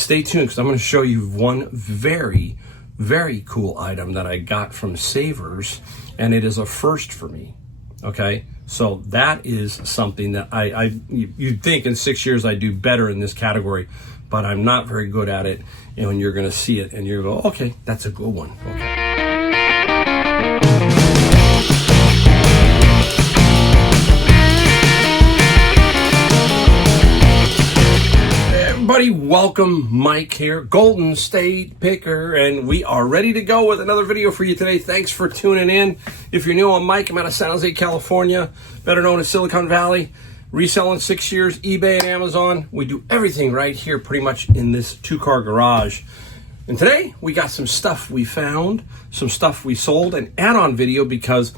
stay tuned because I'm going to show you one very, very cool item that I got from Savers, and it is a first for me. Okay, so that is something that you'd think in 6 years I'd do better in this category, but I'm not very good at it. And you're going to see it and you're going to go, okay, that's a good one. Okay. Everybody, welcome. Mike here, Golden State Picker, and we are ready to go with another video for you today. Thanks for tuning in. If you're new, I'm Mike. I'm out of San Jose, California, better known as Silicon Valley. Reselling 6 years, eBay and Amazon. We do everything right here pretty much in this two-car garage. And today we got some stuff we found, some stuff we sold, an add-on video because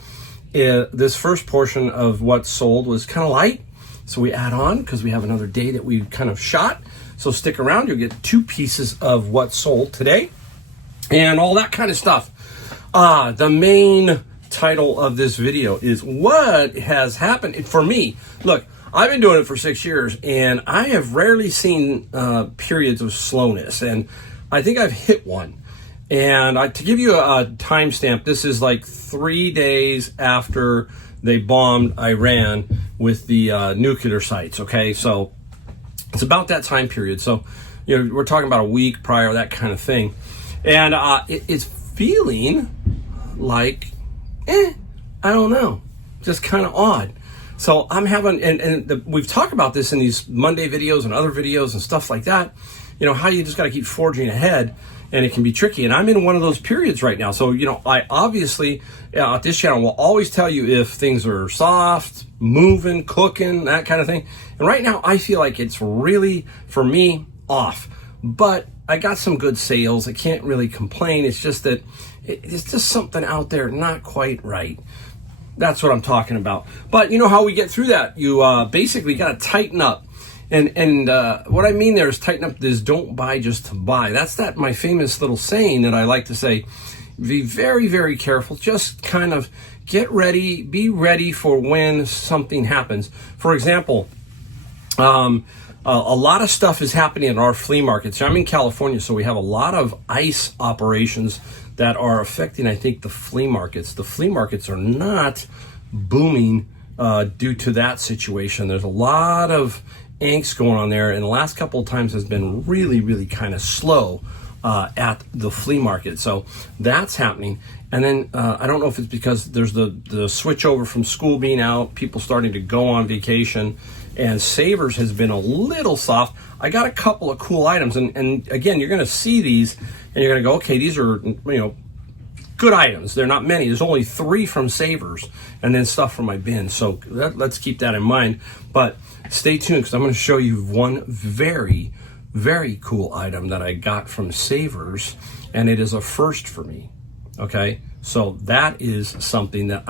this first portion of what sold was kind of light. So we add on because we have another day that we kind of shot. So stick around, you'll get 2 pieces of what sold today and all that kind of stuff. The main title of this video is what has happened for me. Look, I've been doing it for 6 years and I have rarely seen periods of slowness, and I think I've hit one. And to give you a timestamp, this is like 3 days after they bombed Iran with the nuclear sites, okay? So it's about that time period. So, you know, we're talking about a week prior, that kind of thing. And it's feeling like, I don't know, just kind of odd. So I'm having, we've talked about this in these Monday videos and other videos and stuff like that, you know, how you just got to keep forging ahead, and it can be tricky. And I'm in one of those periods right now. So, you know, I obviously, at this channel, will always tell you if things are soft, moving, cooking, that kind of thing. And right now, I feel like it's really, for me, off. But I got some good sales. I can't really complain. It's just that it's just something out there not quite right. That's what I'm talking about. But you know how we get through that? You basically got to tighten up. And what I mean there is tighten up is don't buy just to buy. That's my famous little saying that I like to say. Be very, very careful. Just kind of get ready. Be ready for when something happens. For example, a lot of stuff is happening in our flea markets. I'm in California, so we have a lot of ICE operations that are affecting, I think, the flea markets. The flea markets are not booming due to that situation. There's a lot of angst going on there, and the last couple of times has been really, really kind of slow at the flea market. So that's happening. And then I don't know if it's because there's the switch over from school being out, people starting to go on vacation, and Savers has been a little soft. I got a couple of cool items, and again, you're going to see these and you're going to go, okay, these are, you know, good items. They're not many. There's only 3 from Savers, and then stuff from my bin. So let's keep that in mind. But stay tuned because I'm going to show you one very, very cool item that I got from Savers, and it is a first for me. Okay, so that is something that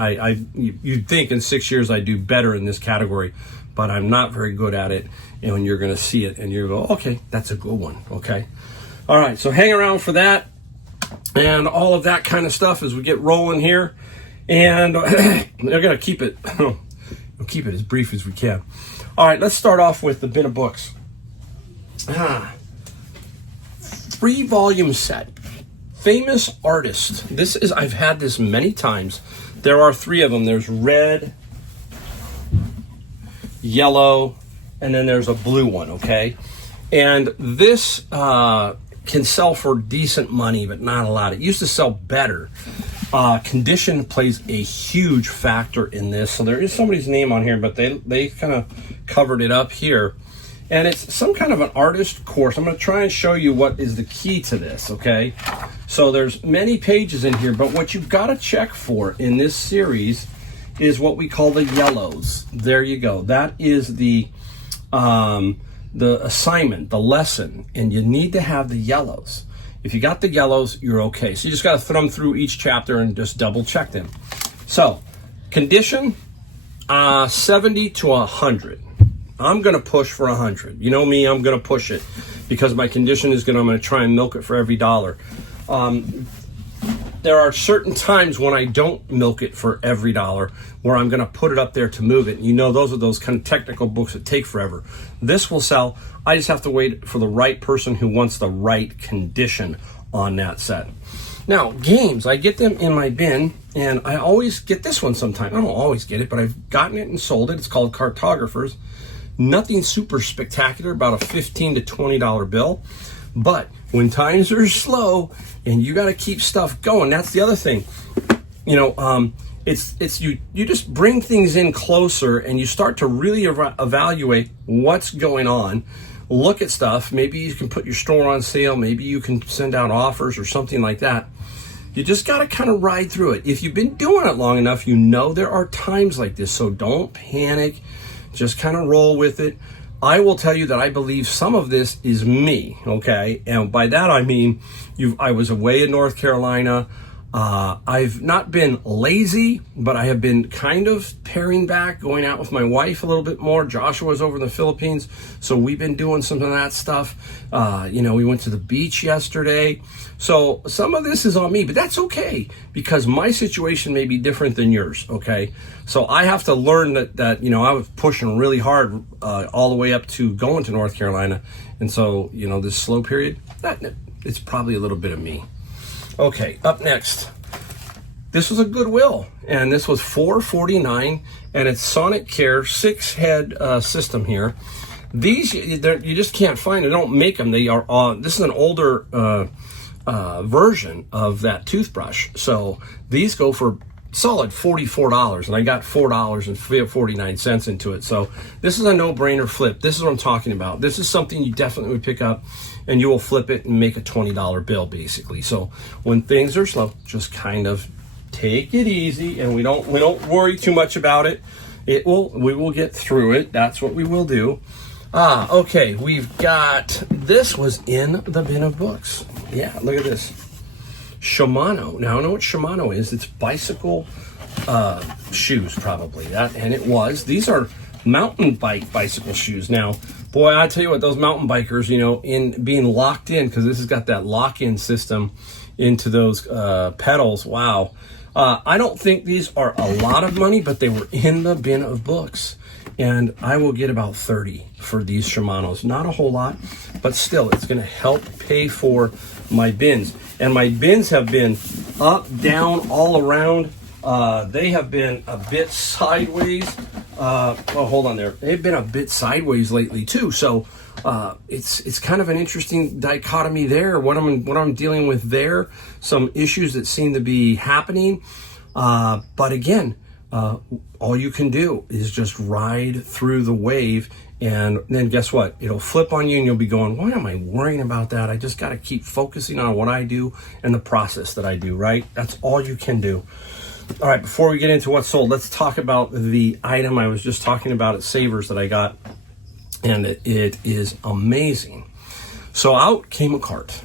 you'd think in 6 years I'd do better in this category, but I'm not very good at it. And you're going to see it and you go, okay, that's a good one. Okay, all right. So hang around for that and all of that kind of stuff as we get rolling here. And they're going to keep it, we'll keep it as brief as we can. All right, let's start off with the bin of books. 3-volume set. Famous artist. This is, I've had this many times. There are 3 of them. There's red, yellow, and then there's a blue one, okay? And this can sell for decent money, but not a lot. It used to sell better. Condition plays a huge factor in this. So there is somebody's name on here, but they kind of covered it up here. And it's some kind of an artist course. I'm going to try and show you what is the key to this, okay? So there's many pages in here, but what you've got to check for in this series is what we call the yellows. There you go. That is the assignment, the lesson, and you need to have the yellows. If you got the yellows, you're okay. So you just got to thumb through each chapter and just double check them. So condition, 70 to 100. I'm going to push for 100. You know me, I'm going to push it because my condition is I'm going to try and milk it for every dollar. there are certain times when I don't milk it for every dollar, where I'm going to put it up there to move it. You know, those are those kind of technical books that take forever. This will sell. I just have to wait for the right person who wants the right condition on that set. Now, games, I get them in my bin, and I always get this one sometimes. I don't always get it, but I've gotten it and sold it. It's called Cartographers. Nothing super spectacular, about a $15 to $20 bill. But when times are slow and you got to keep stuff going, that's the other thing. You know, it's you just bring things in closer and you start to really evaluate what's going on. Look at stuff. Maybe you can put your store on sale. Maybe you can send out offers or something like that. You just got to kind of ride through it. If you've been doing it long enough, you know there are times like this. So don't panic. Just kind of roll with it. I will tell you that I believe some of this is me, okay? And by that I mean, I was away in North Carolina. I've not been lazy, but I have been kind of paring back, going out with my wife a little bit more. Joshua's over in the Philippines, so we've been doing some of that stuff. You know, we went to the beach yesterday. So some of this is on me, but that's okay, because my situation may be different than yours, okay? So I have to learn that you know, I was pushing really hard all the way up to going to North Carolina. And so, you know, this slow period, it's probably a little bit of me. Okay, up next, this was a Goodwill, and this was $4.49, and it's Sonic Care 6-head system here. These you just can't find. They don't make them. They are on. This is an older version of that toothbrush, so these go for solid $44, and I got $4.49 into it. So this is a no-brainer flip. This is what I'm talking about. This is something you definitely would pick up, and you will flip it and make a $20 bill, basically. So when things are slow, just kind of take it easy, and we don't worry too much about it. We will get through it. That's what we will do. Okay, we've got, this was in the bin of books. Yeah, look at this. Shimano. Now, I know what Shimano is. It's bicycle shoes, probably. And it was. These are mountain bicycle shoes. Now, boy, I tell you what, those mountain bikers, you know, in being locked in, because this has got that lock-in system into those pedals. Wow. I don't think these are a lot of money, but they were in the bin of books. And I will get about 30 for these Shimanos. Not a whole lot, but still, it's going to help pay for my bins. And my bins have been up, down, all around. They have been a bit sideways. Oh, hold on there. They've been a bit sideways lately too. So it's kind of an interesting dichotomy there. What I'm dealing with there. Some issues that seem to be happening. But again, all you can do is just ride through the wave, and then guess what? It'll flip on you, and you'll be going, why am I worrying about that? I just got to keep focusing on what I do and the process that I do, right? That's all you can do. All right, before we get into what's sold, let's talk about the item I was just talking about at Savers that I got, and it is amazing. So out came a cart.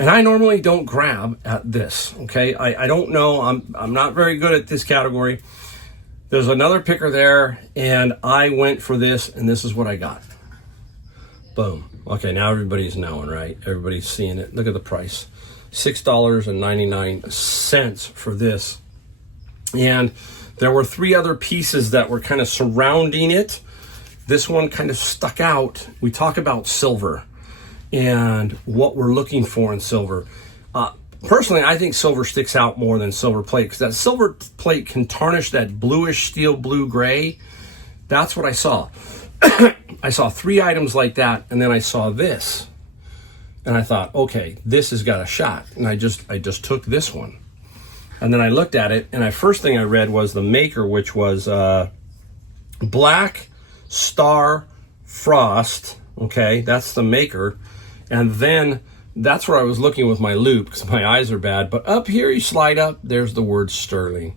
And I normally don't grab at this, okay? I don't know. I'm not very good at this category. There's another picker there, and I went for this, and this is what I got. Boom. Okay, now everybody's knowing, right? Everybody's seeing it. Look at the price. $6.99 for this. And there were 3 other pieces that were kind of surrounding it. This one kind of stuck out. We talk about silver and what we're looking for in silver. Personally, I think silver sticks out more than silver plate, because that silver plate can tarnish that bluish steel blue gray. That's what I saw. I saw 3 items like that, and then I saw this, and I thought, okay, this has got a shot. And I just took this one, and then I looked at it, and first thing I read was the maker, which was Black Star Frost. Okay, that's the maker, and then that's where I was looking with my loupe, because my eyes are bad. But up here, you slide up, there's the word sterling.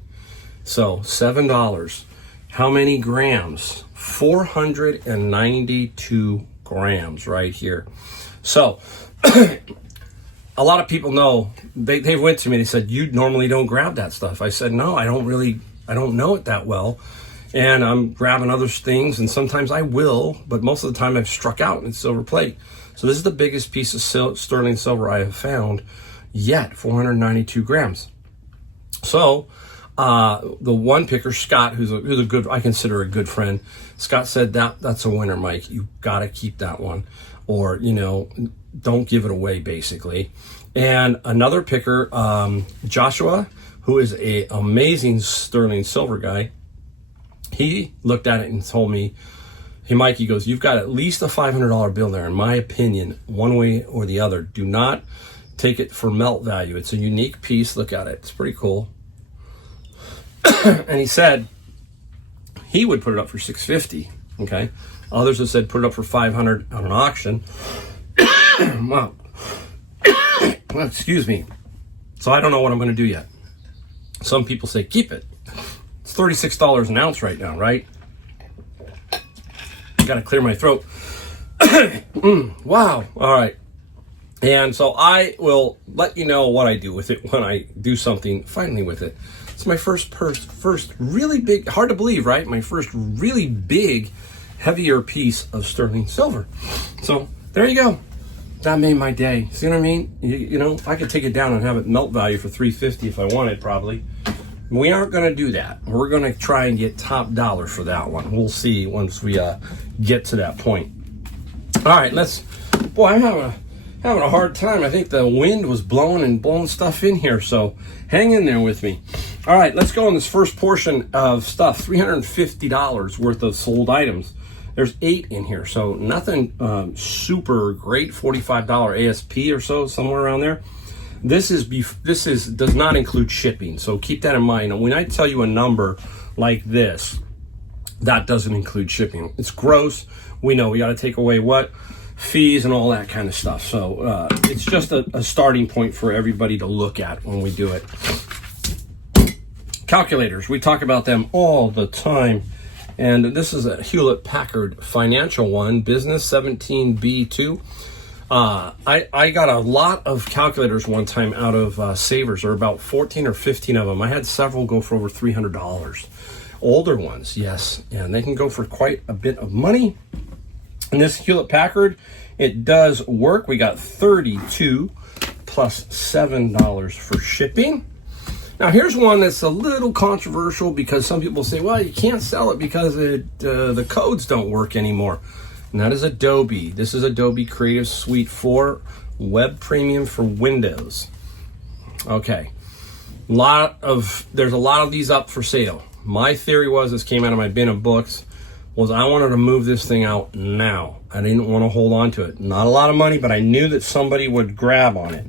So $7. How many grams? 492 grams right here. So a lot of people know, they went to me, they said, you normally don't grab that stuff. I said, no, I don't know it that well. And I'm grabbing other things, and sometimes I will, but most of the time I've struck out in silver plate. So this is the biggest piece of sterling silver I have found yet, 492 grams. So the one picker, Scott, who's a good, I consider a good friend, Scott said that's a winner, Mike. You got to keep that one, or don't give it away, basically. And another picker, Joshua, who is a amazing sterling silver guy, he looked at it and told me, hey, Mike, he goes, you've got at least a $500 bill there. In my opinion, one way or the other, do not take it for melt value. It's a unique piece. Look at it. It's pretty cool. And he said he would put it up for $650. Okay. Others have said put it up for $500 on an auction. Wow. Well, excuse me. So I don't know what I'm going to do yet. Some people say keep it. It's $36 an ounce right now, right? Got to clear my throat. Wow. All right. And so I will let you know what I do with it when I do something finally with it. It's my first really big, hard to believe, right? My first really big, heavier piece of sterling silver. So there you go. That made my day. See what I mean? I could take it down and have it melt value for $350 if I wanted, probably. We aren't going to do that. We're going to try and get top dollar for that one. We'll see once we get to that point. All right, boy, I'm having a hard time. I think the wind was blowing stuff in here, so hang in there with me. All right, let's go on this first portion of stuff. $350 worth of sold items. There's 8 in here, so nothing super great. $45 ASP or so, somewhere around there. This does not include shipping, so keep that in mind. When I tell you a number like this, that doesn't include shipping. It's gross. We know we got to take away what? Fees and all that kind of stuff. So it's just a starting point for everybody to look at when we do it. Calculators, we talk about them all the time. And this is a Hewlett-Packard financial one, Business 17B2. I got a lot of calculators one time out of Savers. There were about 14 or 15 of them. I had several go for over $300. Older ones, yes. And they can go for quite a bit of money. And this Hewlett-Packard, it does work. We got 32 plus $7 for shipping. Now, here's one that's a little controversial because some people say, well, you can't sell it because the codes don't work anymore. And that is Adobe. This is Adobe Creative Suite 4 Web Premium for Windows. Okay. There's a lot of these up for sale. My theory was, this came out of my bin of books, was I wanted to move this thing out now. I didn't want to hold on to it. Not a lot of money, but I knew that somebody would grab on it.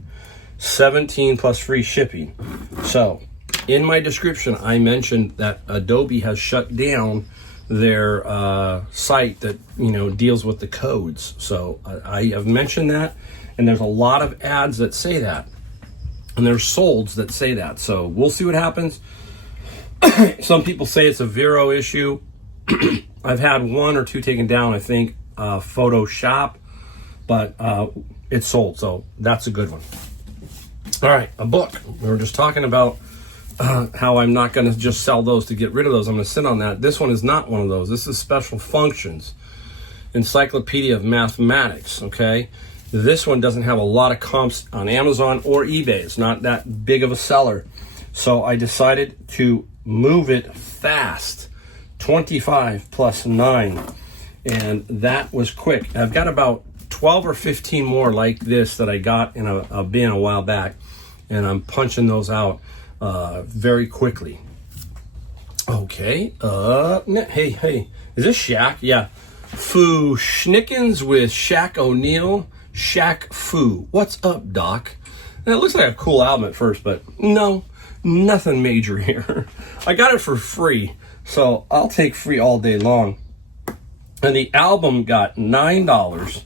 17 plus free shipping. So in my description, I mentioned that Adobe has shut down their site that deals with the codes. So I have mentioned that, and there's a lot of ads that say that, and there's solds that say that. So we'll see what happens. Some people say it's a Vero issue. I've had 1 or 2 taken down, I think, Photoshop, but it's sold, so that's a good one. All right, a book. We were just talking about how I'm not going to just sell those to get rid of those. I'm going to sit on that. This one is not one of those. This is Special Functions, Encyclopedia of Mathematics, okay? This one doesn't have a lot of comps on Amazon or eBay. It's not that big of a seller. So I decided to move it fast. 25 plus 9. And that was quick. I've got about 12 or 15 more like this that I got in a bin a while back. And I'm punching those out very quickly. Okay. Hey. Is this Shaq? Yeah. Fu Schnickens with Shaq O'Neal. Shaq Fu. What's up, Doc? And it looks like a cool album at first, but no, nothing major here. I got it for free, so I'll take free all day long. And the album got $9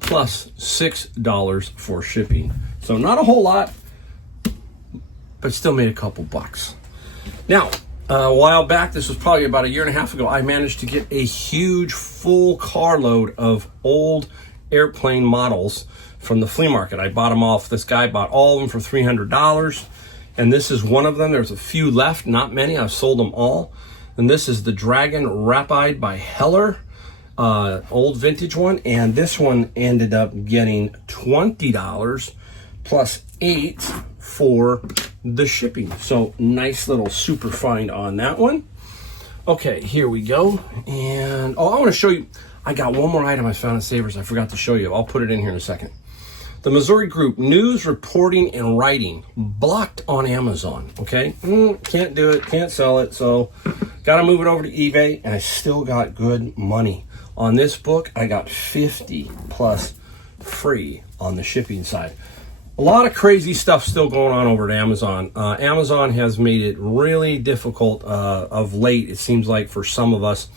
plus $6 for shipping. So not a whole lot, but still made a couple bucks. Now, a while back, this was probably about 1.5 years ago, I managed to get a huge full carload of old airplane models from the flea market. I bought them off. This guy bought all of them for $300, and this is one of them. There's a few left, not many. I've sold them all. And this is the Dragon Rapide by Heller, old vintage one. And this one ended up getting $20 plus $8 for the shipping. So nice little super find on that one. Okay, here we go. And I want to show you, I got one more item I found at Savers I forgot to show you. I'll put it in here in a second. The Missouri Group, news, reporting, and writing, blocked on Amazon, okay? Can't do it, can't sell it, so got to move it over to eBay, and I still got good money. On this book, I got 50 plus free on the shipping side. A lot of crazy stuff still going on over at Amazon. Amazon has made it really difficult of late, it seems like, for some of us,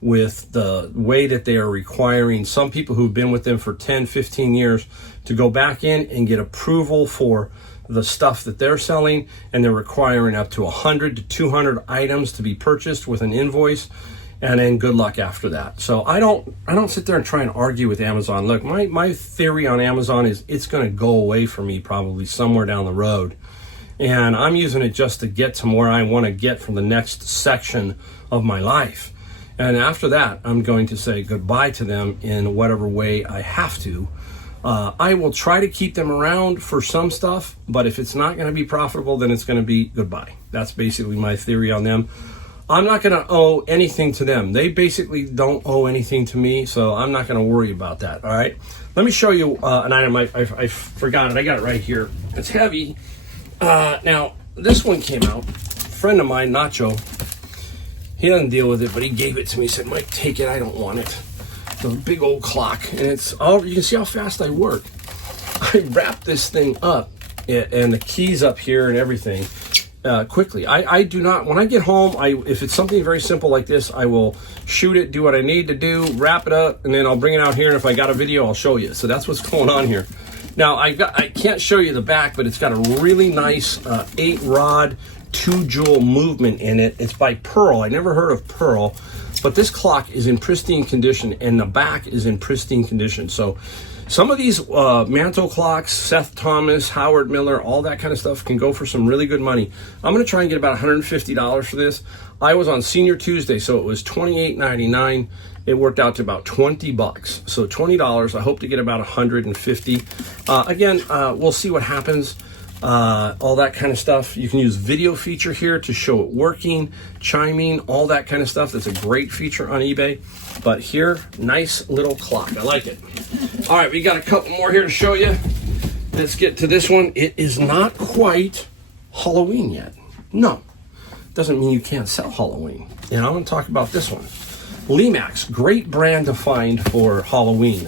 with the way that they are requiring some people who've been with them for 10, 15 years to go back in and get approval for the stuff that they're selling, and they're requiring up to 100 to 200 items to be purchased with an invoice, and then good luck after that. So I don't sit there and try and argue with Amazon. Look, my theory on Amazon is it's going to go away for me probably somewhere down the road, and I'm using it just to get to where I want to get from the next section of my life. And after that, I'm going to say goodbye to them in whatever way I have to. I will try to keep them around for some stuff, but if it's not going to be profitable, then it's going to be goodbye. That's basically my theory on them. I'm not going to owe anything to them. They basically don't owe anything to me, so I'm not going to worry about that, all right? Let me show you an item. I forgot it. I got it right here. It's heavy. Now, this one came out. A friend of mine, Nacho, he doesn't deal with it, but he gave it to me. He said, Mike, take it. I don't want it. It's a big old clock, and it's all, you can see how fast I work. I wrap this thing up, and the keys up here and everything quickly. I do not, when I get home, if it's something very simple like this, I will shoot it, do what I need to do, wrap it up, and then I'll bring it out here, and if I got a video, I'll show you. So that's what's going on here. Now, I can't show you the back, but it's got a really nice 8-rod, 2-jewel movement in it. It's by Pearl. I never heard of Pearl, but this clock is in pristine condition, and the back is in pristine condition. So some of these mantle clocks, Seth Thomas, Howard Miller, all that kind of stuff can go for some really good money. I'm going to try and get about $150 for this. I was on Senior Tuesday, so it was $28.99. It worked out to about $20. So $20. I hope to get about $150. Again, we'll see what happens. All that kind of stuff. You can use video feature here to show it working, chiming, all that kind of stuff. That's a great feature on eBay. But here, nice little clock. I like it. All right, we got a couple more here to show you. Let's get to this one. It is not quite Halloween yet. No, doesn't mean you can't sell Halloween. And I'm going to talk about this one. Limax, great brand to find for Halloween.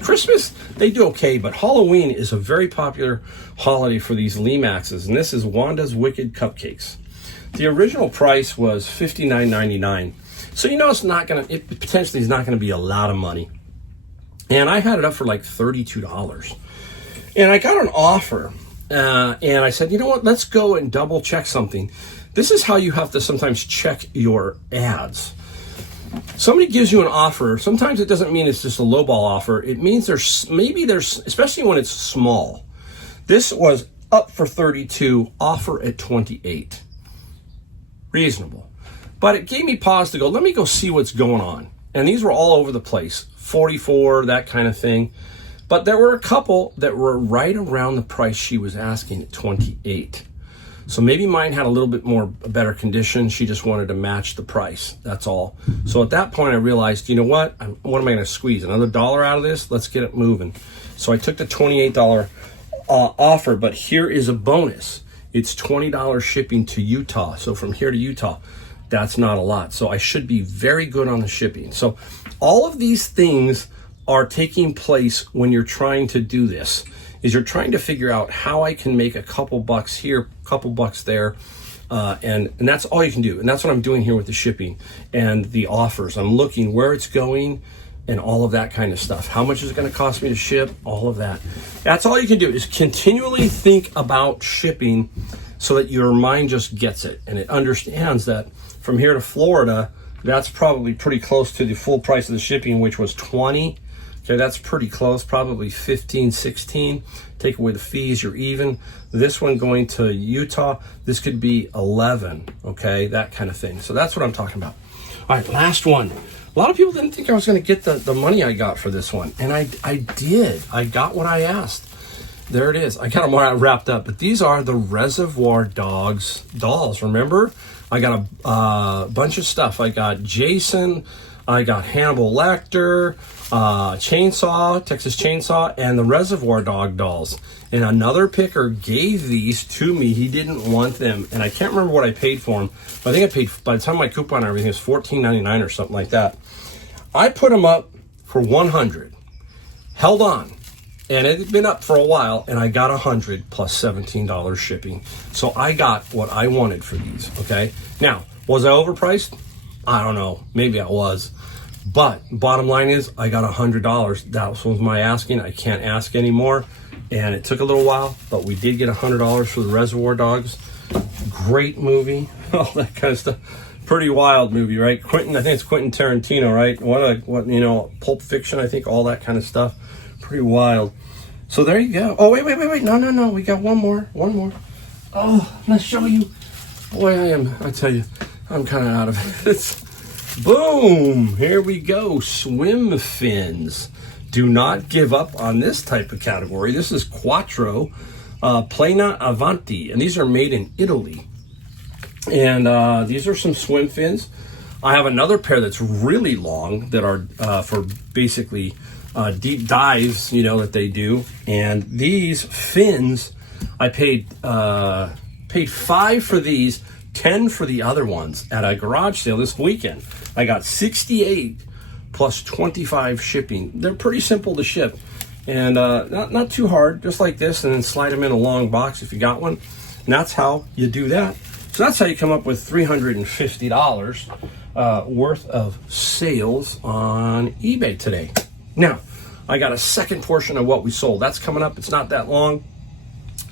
Christmas, they do okay, but Halloween is a very popular holiday for these Limaxes, and this is Wanda's Wicked Cupcakes. The original price was $59.99, so you know it potentially is not going to be a lot of money. And I had it up for like $32, and I got an offer, and I said, you know what? Let's go and double check something. This is how you have to sometimes check your ads. Somebody gives you an offer. Sometimes it doesn't mean it's just a lowball offer. It means there's, especially when it's small. This was up for 32, offer at 28. Reasonable. But it gave me pause to go, let me go see what's going on. And these were all over the place. 44, that kind of thing. But there were a couple that were right around the price she was asking at 28. So maybe mine had a better condition. She just wanted to match the price. That's all. So at that point, I realized, you know what? What am I going to squeeze? Another $1 out of this? Let's get it moving. So I took the $28 offer, but here is a bonus. It's $20 shipping to Utah. So from here to Utah, that's not a lot. So I should be very good on the shipping. So all of these things are taking place when you're trying to do this. Is you're trying to figure out how I can make a couple bucks here, couple bucks there, and that's all you can do. And that's what I'm doing here with the shipping and the offers. I'm looking where it's going and all of that kind of stuff. How much is it going to cost me to ship? All of that. That's all you can do, is continually think about shipping so that your mind just gets it and it understands that from here to Florida, that's probably pretty close to the full price of the shipping, which was $20. Okay, that's pretty close, probably 15, 16. Take away the fees, you're even. This one going to Utah, this could be 11, okay, that kind of thing. So that's what I'm talking about. All right, last one. A lot of people didn't think I was going to get the money I got for this one, and I did. I got what I asked. there it is. I got them wrapped up, but these are the Reservoir Dogs dolls. Remember, I got a bunch of stuff. I got Jason, I got Hannibal Lecter, Chainsaw, Texas Chainsaw, and the Reservoir Dog dolls. And another picker gave these to me. He didn't want them, and I can't remember what I paid for them. But I think I paid, by the time my coupon and everything, it was $14.99 or something like that. I put them up for $100. Held on. And it had been up for a while, and I got $100 plus $17 shipping. So I got what I wanted for these, okay? Now, was I overpriced? I don't know. Maybe I was. But bottom line is, I got $100. That was my asking. I can't ask anymore. And it took a little while, but we did get $100 for the Reservoir Dogs. Great movie. All that kind of stuff. Pretty wild movie, right? Quentin, I think it's Quentin Tarantino, right? What you know, Pulp Fiction, I think, all that kind of stuff. Pretty wild. So there you go. Oh, wait. No. We got one more. Oh, let's show you. Boy, I tell you, I'm kind of out of it. Boom. Here we go. Swim fins. Do not give up on this type of category. This is Quattro Plena Avanti, and these are made in Italy. And these are some swim fins. I have another pair that's really long that are for basically deep dives, you know, that they do. And these fins, I paid $5 for these, $10 for the other ones at a garage sale this weekend. I got $68 plus $25 shipping. They're pretty simple to ship, and not too hard, just like this, and then slide them in a long box if you got one. And that's how you do that. So that's how you come up with $350 worth of sales on eBay today. Now, I got a second portion of what we sold. That's coming up. It's not that long,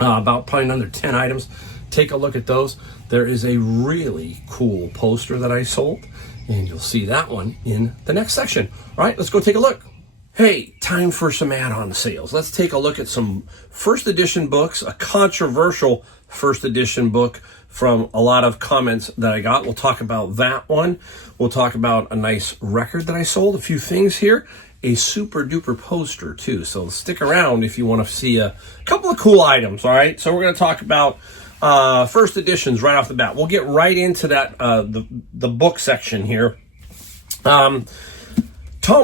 about probably another 10 items. Take a look at those. There is a really cool poster that I sold, and you'll see that one in the next section. All right, let's go take a look. Hey, time for some add-on sales. Let's take a look at some first edition books, a controversial first edition book from a lot of comments that I got. We'll talk about that one. We'll talk about a nice record that I sold, a few things here, a super duper poster too. So stick around if you want to see a couple of cool items. All right, so we're going to talk about first editions right off the bat. We'll get right into that, the book section here. Tom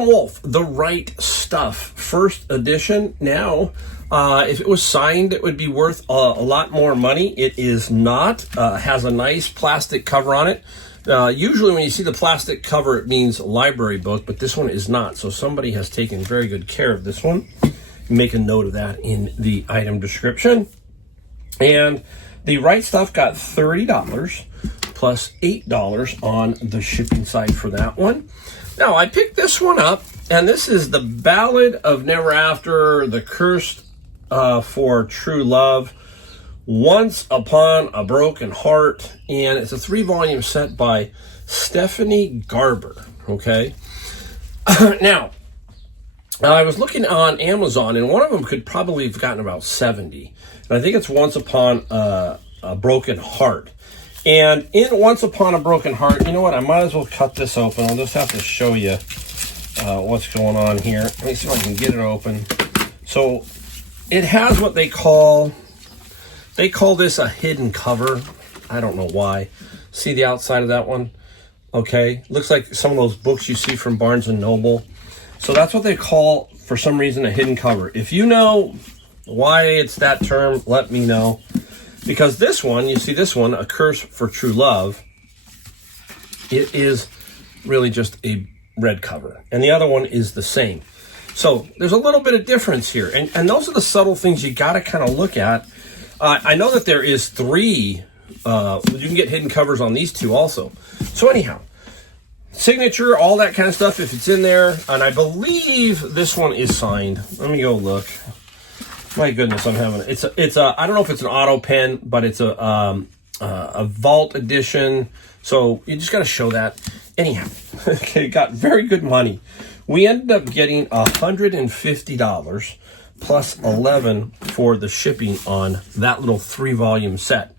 Wolfe, The Right Stuff, first edition. Now, if it was signed, it would be worth a lot more money. It is not. Has a nice plastic cover on it. Usually when you see the plastic cover, it means library book, but this one is not. So somebody has taken very good care of this one. Make a note of that in the item description. And The Right Stuff got $30 plus $8 on the shipping side for that one. Now, I picked this one up, and this is The Ballad of Never After, The Curse for True Love, Once Upon a Broken Heart, and it's a 3-volume set by Stephanie Garber, okay? Now, I was looking on Amazon, and one of them could probably have gotten about 70, and I think it's Once Upon a Broken Heart. And in Once Upon a Broken Heart, you know what? I might as well cut this open. I'll just have to show you what's going on here. Let me see if I can get it open. So it has what they call this a hidden cover. I don't know why. See the outside of that one? Okay. Looks like some of those books you see from Barnes & Noble. So that's what they call, for some reason, a hidden cover. If you know why it's that term, let me know. Because this one, you see this one, A Curse for True Love, it is really just a red cover. And the other one is the same. So there's a little bit of difference here. And those are the subtle things you got to kind of look at. I know that there is 3, you can get hidden covers on these 2 also. So anyhow, signature, all that kind of stuff, if it's in there. And I believe this one is signed. Let me go look. My goodness, I'm having it. It's a I don't know if it's an auto pen, but it's a vault edition. So you just got to show that. Anyhow, okay, got very good money. We ended up getting $150 plus $11 for the shipping on that little 3-volume set.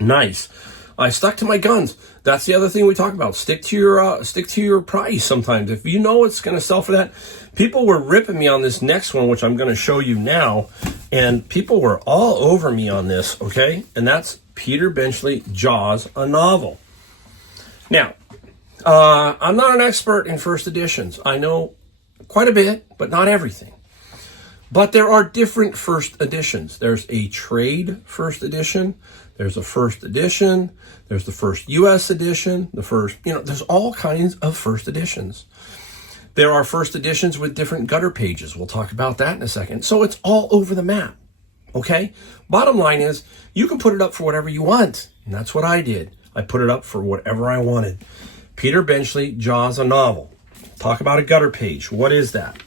Nice. I stuck to my guns. That's the other thing we talk about. Stick to your price sometimes. If you know it's going to sell for that. People were ripping me on this next one, which I'm going to show you now. And people were all over me on this, okay? And that's Peter Benchley, Jaws, a novel. Now, I'm not an expert in first editions. I know quite a bit, but not everything. But there are different first editions. There's a trade first edition. There's a first edition. There's the first U.S. edition. There's all kinds of first editions. There are first editions with different gutter pages. We'll talk about that in a second. So it's all over the map, okay? Bottom line is, you can put it up for whatever you want. And that's what I did. I put it up for whatever I wanted. Peter Benchley, Jaws, a novel. Talk about a gutter page. What is that?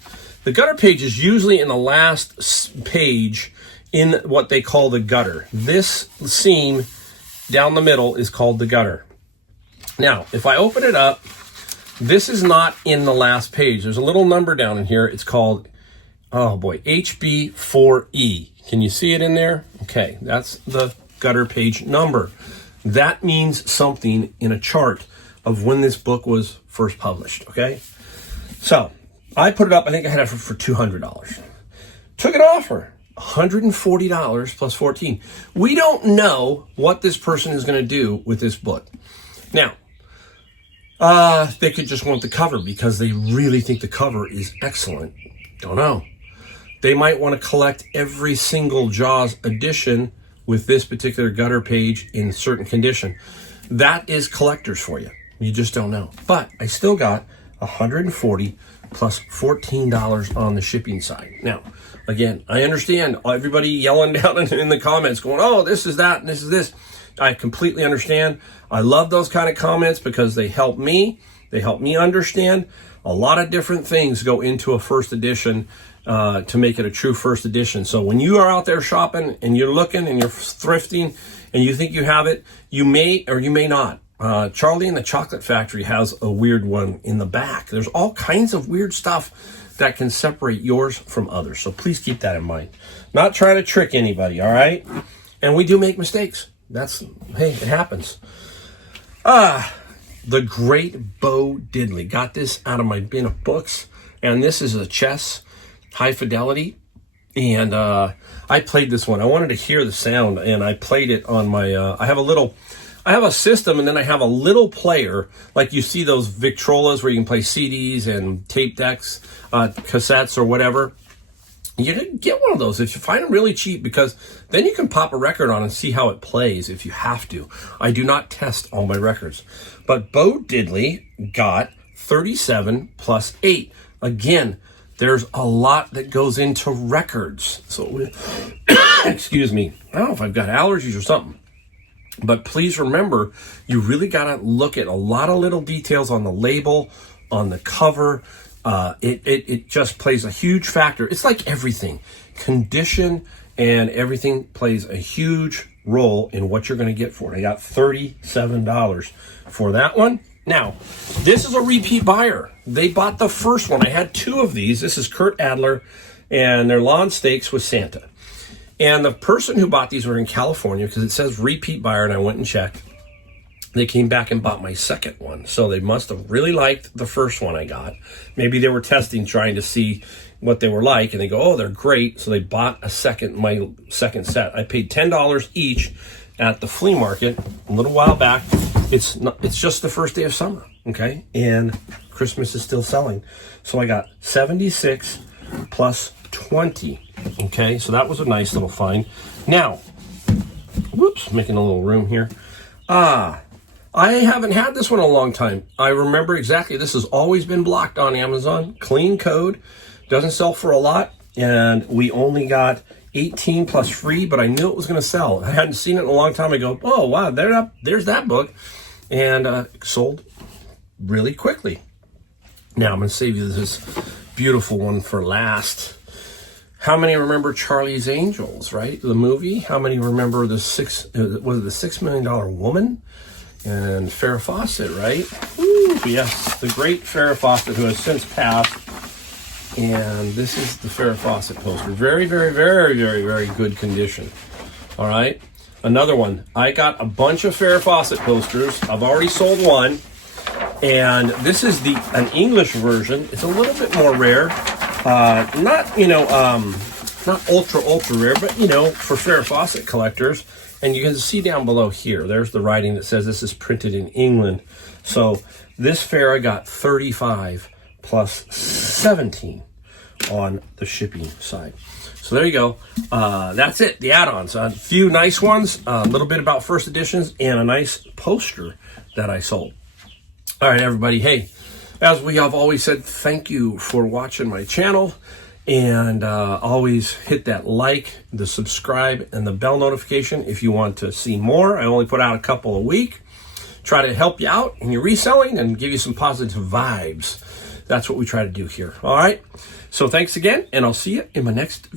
The gutter page is usually in the last page in what they call the gutter. This seam down the middle is called the gutter. Now, if I open it up, this is not in the last page. There's a little number down in here. It's called, oh boy, HB4E. Can you see it in there? Okay, that's the gutter page number. That means something in a chart of when this book was first published, okay? So, I put it up, I think I had it for $200. Took it off her, $140 plus 14. We don't know what this person is going to do with this book. Now, they could just want the cover because they really think the cover is excellent. Don't know. They might want to collect every single Jaws edition with this particular gutter page in certain condition. That is collectors for you. You just don't know. But I still got $140 plus $14 on the shipping side. Now, again, I understand everybody yelling down in the comments going, oh, this is that and this is this. I completely understand. I love those kind of comments because they help me. They help me understand. A lot of different things go into a first edition to make it a true first edition. So when you are out there shopping and you're looking and you're thrifting and you think you have it, you may or you may not. Charlie and the Chocolate Factory has a weird one in the back. There's all kinds of weird stuff that can separate yours from others. So please keep that in mind. Not trying to trick anybody, all right? And we do make mistakes. Hey, it happens. The Great Bo Diddley. Got this out of my bin of books. And this is a chess, high fidelity. And I played this one. I wanted to hear the sound, and I played it on my, I have a system, and then I have a little player, like you see those Victrolas where you can play CDs and tape decks, cassettes or whatever. You can get one of those if you find them really cheap, because then you can pop a record on and see how it plays if you have to. I do not test all my records. But Bo Diddley got 37 plus 8. Again, there's a lot that goes into records. So, excuse me. I don't know if I've got allergies or something. But please remember, you really got to look at a lot of little details on the label, on the cover. It just plays a huge factor. It's like everything. Condition and everything plays a huge role in what you're going to get for it. I got $37 for that one. Now, this is a repeat buyer. They bought the first one. I had 2 of these. This is Kurt Adler, and they're lawn stakes with Santa. And the person who bought these were in California, because it says repeat buyer, and I went and checked. They came back and bought my second one. So they must have really liked the first one I got. Maybe they were testing, trying to see what they were like, and they go, oh, they're great. So they bought my second set. I paid $10 each at the flea market a little while back. It's just the first day of summer, okay? And Christmas is still selling. So I got 76 plus 20, okay? So that was a nice little find. Now, whoops, making a little room here. I haven't had this one in a long time. I remember exactly, this has always been blocked on Amazon. Clean code, doesn't sell for a lot, and we only got 18 plus free, but I knew it was going to sell. I hadn't seen it in a long time. I go, oh, wow, there's that book, and sold really quickly. Now, I'm going to save you this beautiful one for last. How many remember Charlie's Angels, right? The movie. How many remember the $6 Million Woman? And Farrah Fawcett, right? Ooh, yes, the great Farrah Fawcett, who has since passed. And this is the Farrah Fawcett poster. Very, very, very, very, very good condition. All right. Another one. I got a bunch of Farrah Fawcett posters. I've already sold one. And this is an English version. It's a little bit more rare. Not, not ultra rare, but you know, for Farrah Fawcett collectors. And you can see down below here, there's the writing that says this is printed in England. So this Farrah got 35 plus 17 on the shipping side. So there you go. That's it, the add-ons. A few nice ones, a little bit about first editions, and a nice poster that I sold. All right, everybody. Hey, as we have always said, thank you for watching my channel. And always hit that like, the subscribe, and the bell notification if you want to see more. I only put out a couple a week. Try to help you out in your reselling and give you some positive vibes. That's what we try to do here. All right. So thanks again, and I'll see you in my next video.